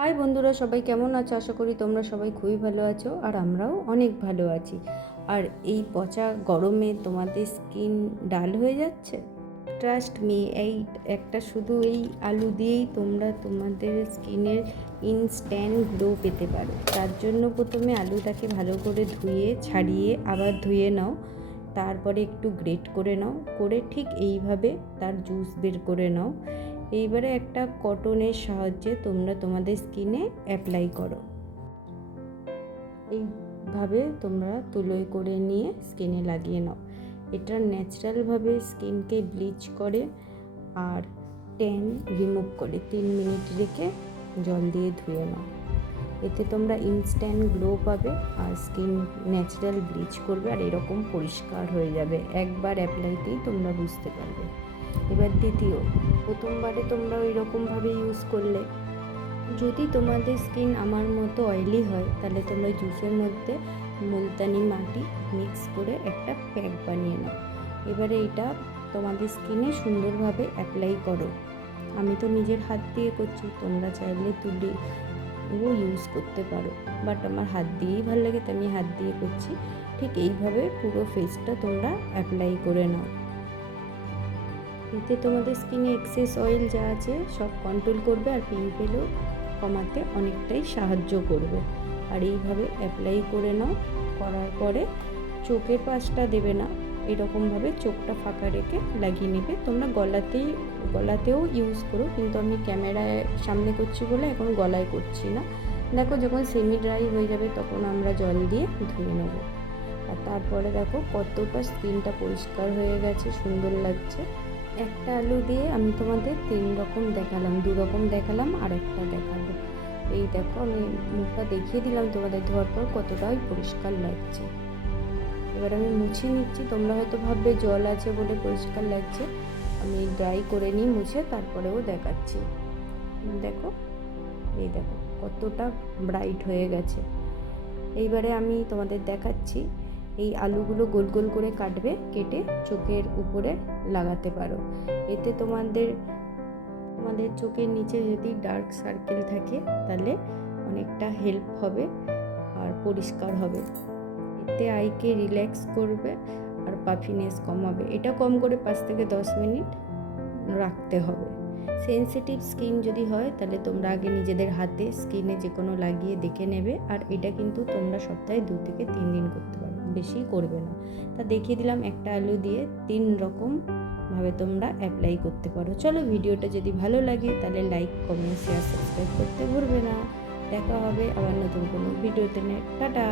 High বন্ধুরা, সবাই কেমন আছো? আশা করি তোমরা সবাই খুবই ভালো আছো আর আমরাও অনেক ভালো আছি। আর এই পচা গরমে তোমাদের স্কিন ডাল হয়ে যাচ্ছে? ট্রাস্ট মি, শুধু এই আলু দিয়েই তোমরা তোমাদের স্কিনের ইনস্ট্যান্ট গ্লো পেতে পারো। তার জন্য প্রথমে আলুটাকে ভালো করে ধুয়ে ছাড়িয়ে আবার ধুয়ে নাও, তারপরে একটু গ্রেট করে নাও, করে ঠিক এইভাবে তার জুস বের করে নাও। এইবারে একটা কটনের সাহায্যে তোমরা তোমাদের স্কিনে অ্যাপ্লাই করো। এইভাবে তোমরা তুলোয় করে নিয়ে স্কিনে লাগিয়ে নাও। এটা ন্যাচারালভাবে স্কিনকে ব্লিচ করে আর ট্যান রিমুভ করে। 3 মিনিট রেখে জল দিয়ে ধুয়ে নাও। এতে তোমরা ইনস্ট্যান্ট গ্লো পাবে আর স্কিন ন্যাচারাল ব্লিচ করবে আর এরকম পরিষ্কার হয়ে যাবে। একবার অ্যাপ্লাইতেই তোমরা বুঝতে পারবে। এবার প্রথমবারে তোমরা ওই রকমভাবে ইউজ করলে, যদি তোমাদের স্কিন আমার মতো অয়েলি হয় তাহলে তোমরা জুসের মধ্যে মুলতানি মাটি মিক্স করে একটা প্যাক বানিয়ে নাও। এবারে এটা তোমাদের স্কিনে সুন্দরভাবে অ্যাপ্লাই করো। আমি তো নিজের হাত দিয়ে করছি, তোমরা চাইলে তুলি ইউজ করতে পারো, বাট আমার হাত দিয়েই ভালো লাগে তাই আমি হাত দিয়ে করছি। ঠিক এইভাবে পুরো ফেসটা তোমরা অ্যাপ্লাই করে নাও। এতে তোমাদের স্কিনে এক্সেস অয়েল যা আছে সব কন্ট্রোল করবে আর পিম্পলও কমাতে অনেকটাই সাহায্য করবে। আর এইভাবে অ্যাপ্লাই করে নাও। করার পরে চোখের পাশটা দেবে না, এরকমভাবে চোখটা ফাঁকা রেখে লাগিয়ে নেবে। তোমরা গলাতেও ইউজ করো, কিন্তু আমি ক্যামেরায় সামনে করছি বলে এখন গলায় করছি না। দেখো, যখন সেমি ড্রাই হয়ে যাবে তখন আমরা জল দিয়ে ধুয়ে নেব। আর তারপরে দেখো কতটা স্কিনটা পরিষ্কার হয়ে গেছে, সুন্দর লাগছে। একটা আলু দিয়ে আমি তোমাদের 3 রকম দেখালাম, 2 রকম দেখালাম আর একটা দেখাবো। এই দেখো, আমি মুখটা দেখিয়ে দিলাম তোমাদের ধোয়ার পর কতটাই পরিষ্কার লাগছে। এবার আমি মুছে নিচ্ছি। তোমরা হয়তো ভাববে জল আছে বলে পরিষ্কার লাগছে, আমি ড্রাই করে নিয়ে মুছে তারপরেও দেখাচ্ছি। দেখো, এই দেখো কতটা ব্রাইট হয়ে গেছে। এইবারে আমি তোমাদের দেখাচ্ছি। এই আলুগুলো গোল গোল করে কাটবে, কেটে চোখের উপরে লাগাতে পারো। এতে তোমাদের চোখের নিচে যদি ডার্ক সার্কেল থাকে তাহলে অনেকটা হেল্প হবে আর পরিষ্কার হবে। এতে আইকে রিল্যাক্স করবে আর পাফিনেস কমাবে। এটা কম করে 5 থেকে 10 মিনিট রাখতে হবে। সেনসিটিভ স্কিন যদি হয় তাহলে তোমরা আগে নিজেদের হাতে স্কিনে যে কোনো লাগিয়ে দেখে নেবে। আর এটা কিন্তু তোমরা সপ্তাহে 2 থেকে 3 দিন করতে পারো, বেশি করবে না। তা দেখিয়ে দিলাম একটা আলু দিয়ে 3 রকমভাবে তোমরা অ্যাপ্লাই করতে পারো। চলো, ভিডিওটা যদি ভালো লাগে তাহলে লাইক, কমেন্ট, শেয়ার, সাবস্ক্রাইব করতে ভুলবে না। দেখা হবে আবার নতুন কোনো ভিডিওতে। টাটা।